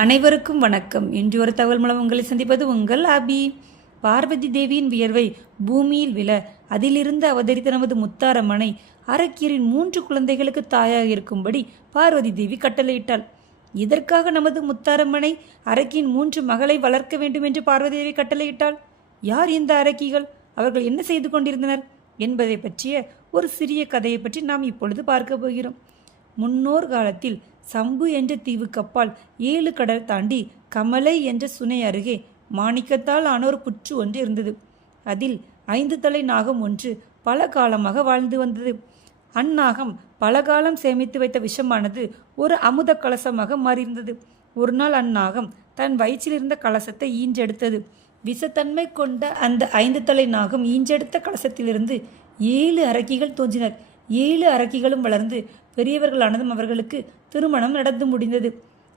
அனைவருக்கும் வணக்கம். இன்று ஒரு தகவல் மூலம் உங்களை சந்திப்பது உங்கள் அபி. பார்வதி தேவியின் வியர்வை பூமியில் விழ அதிலிருந்து அவதரித்த நமது முத்தாரம்மனை அரக்கியரின் 3 குழந்தைகளுக்கு தாயாக இருக்கும்படி பார்வதி தேவி கட்டளையிட்டாள். இதற்காக நமது முத்தாரம்மனை அரக்கியின் 3 மகளை வளர்க்க வேண்டும் என்று பார்வதி தேவி கட்டளையிட்டாள். யார் இந்த அரக்கிகள்? அவர்கள் என்ன செய்து கொண்டிருந்தனர் என்பதை பற்றிய ஒரு சிறிய கதையை பற்றி நாம் இப்பொழுது பார்க்க போகிறோம். முன்னோர் காலத்தில் சம்பு என்ற தீவுக்கு அப்பால் 7 கடல் தாண்டி கமலை என்ற சுனை அருகே மாணிக்கத்தால் ஆன ஒரு புற்று ஒன்று இருந்தது. அதில் 5 தலை நாகம் ஒன்று பல காலமாக வாழ்ந்து வந்தது. அந்நாகம் பல காலம் சேமித்து வைத்த விஷமானது ஒரு அமுத கலசமாக மாறியிருந்தது. ஒரு நாள் அந்நாகம் தன் வயிற்றில் இருந்த கலசத்தை ஈஞ்செடுத்தது. விஷத்தன்மை கொண்ட அந்த 5 தலை நாகம் ஈஞ்செடுத்த கலசத்திலிருந்து 7 அரக்கிகள் தோன்றினர். 7 அரக்கிகளும் வளர்ந்து பெரியவர்களானதும் அவர்களுக்கு திருமணம் நடந்து முடிந்தது.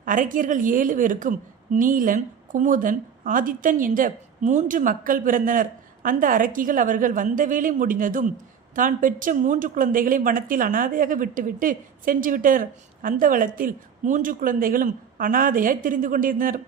அரக்கியர்கள் 7 பேருக்கும் நீலன், குமுதன், ஆதித்தன் என்ற 3 மக்கள் பிறந்தனர். அந்த அரக்கிகள் அவர்கள் வந்த வேலை முடிந்ததும் தான் பெற்ற 3 குழந்தைகளையும் வனத்தில் அனாதையாக விட்டுவிட்டு சென்று விட்டனர். அந்த வனத்தில் 3 குழந்தைகளும் அனாதையாய் திரிந்து கொண்டிருந்தனர்.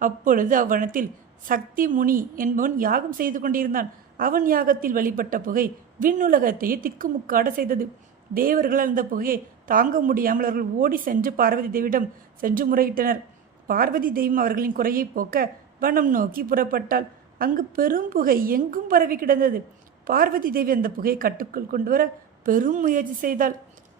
அப்பொழுது அவ்வனத்தில் சக்தி முனி என்பவன் யாகம் செய்து கொண்டிருந்தான். அவன் யாகத்தில் வெளிப்பட்ட புகை விண்ணுலகத்தையே திக்குமுக்காட செய்தது. தேவர்கள் அந்த புகையை தாங்க முடியாமல் அவர்கள் ஓடி சென்று பார்வதி தேவியிடம் சென்று முறையிட்டனர். பார்வதி தேவியும் அவர்களின் குறையை போக்க வனம் நோக்கி புறப்பட்டாள். அங்கு பெரும் புகை எங்கும் பரவி கிடந்தது. பார்வதி தேவி அந்த புகையை கட்டுக்குள் கொண்டு வர பெரும் முயற்சி செய்தாள்.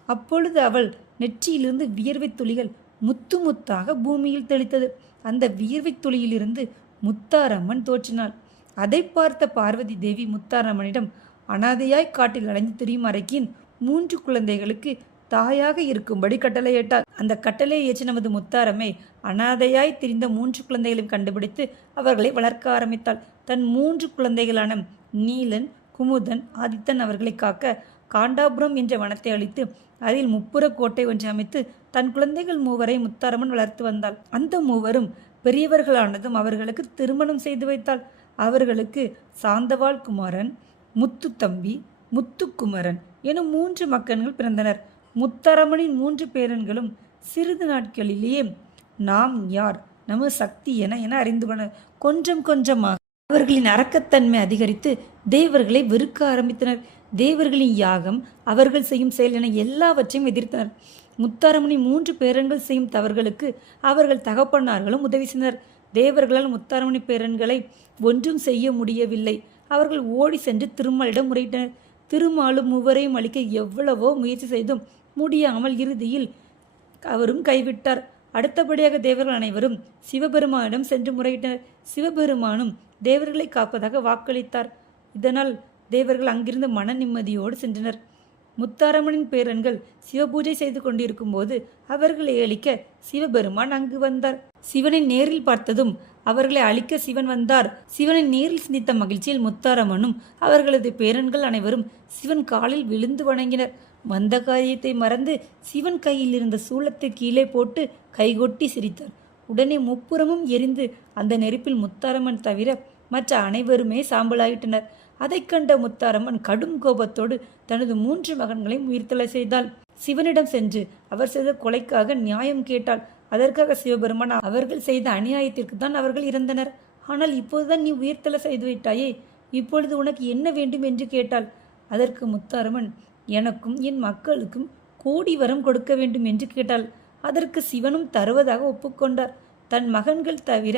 அப்பொழுது அவள் நெற்றியிலிருந்து வியர்வை துளிகள் முத்து முத்தாக பூமியில் தெளித்தது. அந்த வியர்வை துளியிலிருந்து முத்தாரம்மன் தோற்றினாள். அதை பார்த்த பார்வதி தேவி முத்தாரம்மனிடம் அனாதையாய் காட்டில் அலைந்து திரியும் அரக்கியின் 3 குழந்தைகளுக்கு தாயாக இருக்கும்படி கட்டளையிட்டார். அந்த கட்டளையை ஏற்ற நமது முத்தாரம்மை அனாதையாய் திரிந்த 3 குழந்தைகளையும் கண்டுபிடித்து அவர்களை வளர்க்க ஆரம்பித்தாள். தன் 3 குழந்தைகளான நீலன், குமுதன், ஆதித்தன் அவர்களை காக்க காண்டாபுரம் என்ற வனத்தை அழித்து அதில் முப்புற கோட்டை ஒன்று அமைத்து தன் குழந்தைகள் 3 முத்தாரம்மன் வளர்த்து வந்தாள். அந்த 3 பெரியவர்களானதும் அவர்களுக்கு திருமணம் செய்து வைத்தாள். அவர்களுக்கு சாந்தவாள் குமாரன், முத்து தம்பி, முத்துக்குமரன் எனும் 3 மக்கள்கள் பிறந்தனர். முத்தாரம்மனின் 3 பேரன்களும் சிறிது நாட்களிலேயே நாம் யார், நமது சக்தி என அறிந்து கொண்டனர். கொஞ்சம் கொஞ்சமாக அவர்களின் அரக்கத்தன்மை அதிகரித்து தேவர்களை வெறுக்க ஆரம்பித்தனர். தேவர்களின் யாகம், அவர்கள் செய்யும் செயல் என எல்லாவற்றையும் எதிர்த்தனர். முத்தாரம்மனின் 3 பேரன்கள் செய்யும் தவறுகளுக்கு அவர்கள் தகப்பனார்களும் உதவி செய்தனர். தேவர்களால் முத்தாரம்மணி பேரன்களை ஒன்றும் செய்ய முடியவில்லை. அவர்கள் ஓடி சென்று திருமாலிடம் முறையிட்டனர். திருமாலும் 3 அழிக்க எவ்வளவோ முயற்சி செய்தும் முடியாமல் இறுதியில் அவரும் கைவிட்டார். அடுத்தபடியாக தேவர்கள் அனைவரும் சிவபெருமானிடம் சென்று முறையிட்டனர். சிவபெருமானும் தேவர்களை காப்பதாக வாக்களித்தார். இதனால் தேவர்கள் அங்கிருந்து மன நிம்மதியோடு சென்றனர். முத்தாரம்மனின் பேரன்கள் சிவபூஜை செய்து கொண்டிருக்கும் போது அவர்களை அழிக்க சிவபெருமான் அங்கு வந்தார். சிவனை நேரில் பார்த்ததும் அவர்களை அழிக்க சிவன் வந்தார். சிவனை நேரில் சிந்தித்த மகிழ்ச்சியில் முத்தாரம்மனும் அவர்களது பேரன்கள் அனைவரும் சிவன் காலில் விழுந்து வணங்கினர். வந்த காரியத்தை மறந்து சிவன் கையில் இருந்த சூலத்தை கீழே போட்டு கைகொட்டி சிரித்தார். உடனே முப்புறமும் எரிந்து அந்த நெருப்பில் முத்தாரம்மன் தவிர மற்ற அனைவருமே சாம்பலாயிட்டனர். அதை கண்ட முத்தாரம்மன் கடும் கோபத்தோடு தனது 3 மகன்களையும் உயிர்த்தலை செய்தாள். சிவனிடம் சென்று அவர் செய்த கொலைக்காக நியாயம் கேட்டாள். அதற்காக சிவபெருமான் அவர்கள் செய்த அநியாயத்திற்கு தான் அவர்கள் இறந்தனர். ஆனால் இப்போதுதான் நீ உயிர்த்தலை செய்து விட்டாயே, இப்பொழுது உனக்கு என்ன வேண்டும் என்று கேட்டாள். அதற்கு முத்தாரம்மன் எனக்கும் என் மக்களுக்கும் கோடி வரம் கொடுக்க வேண்டும் என்று கேட்டாள். அதற்கு சிவனும் தருவதாக ஒப்புக்கொண்டார். தன் மகன்கள் தவிர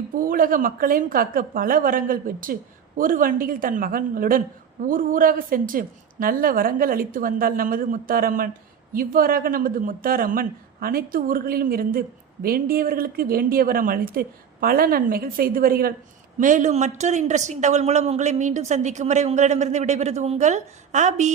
இப்பூலக மக்களையும் காக்க பல வரங்கள் பெற்று ஒரு வண்டியில் தன் மகன்களுடன் ஊர் ஊராக சென்று நல்ல வரங்கள் அளித்து வந்தாள் நமது முத்தாரம்மன். இவ்வாறாக நமது முத்தாரம்மன் அனைத்து ஊர்களிலும் இருந்து வேண்டியவர்களுக்கு வேண்டிய வரம் அளித்து பல நன்மைகள் செய்து வருகிறாள். மேலும் மற்றொரு இன்ட்ரெஸ்டிங் தகவல் மூலம் உங்களை மீண்டும் சந்திக்கும் வரை உங்களிடமிருந்து விடைபெறுவது உங்கள் அபி.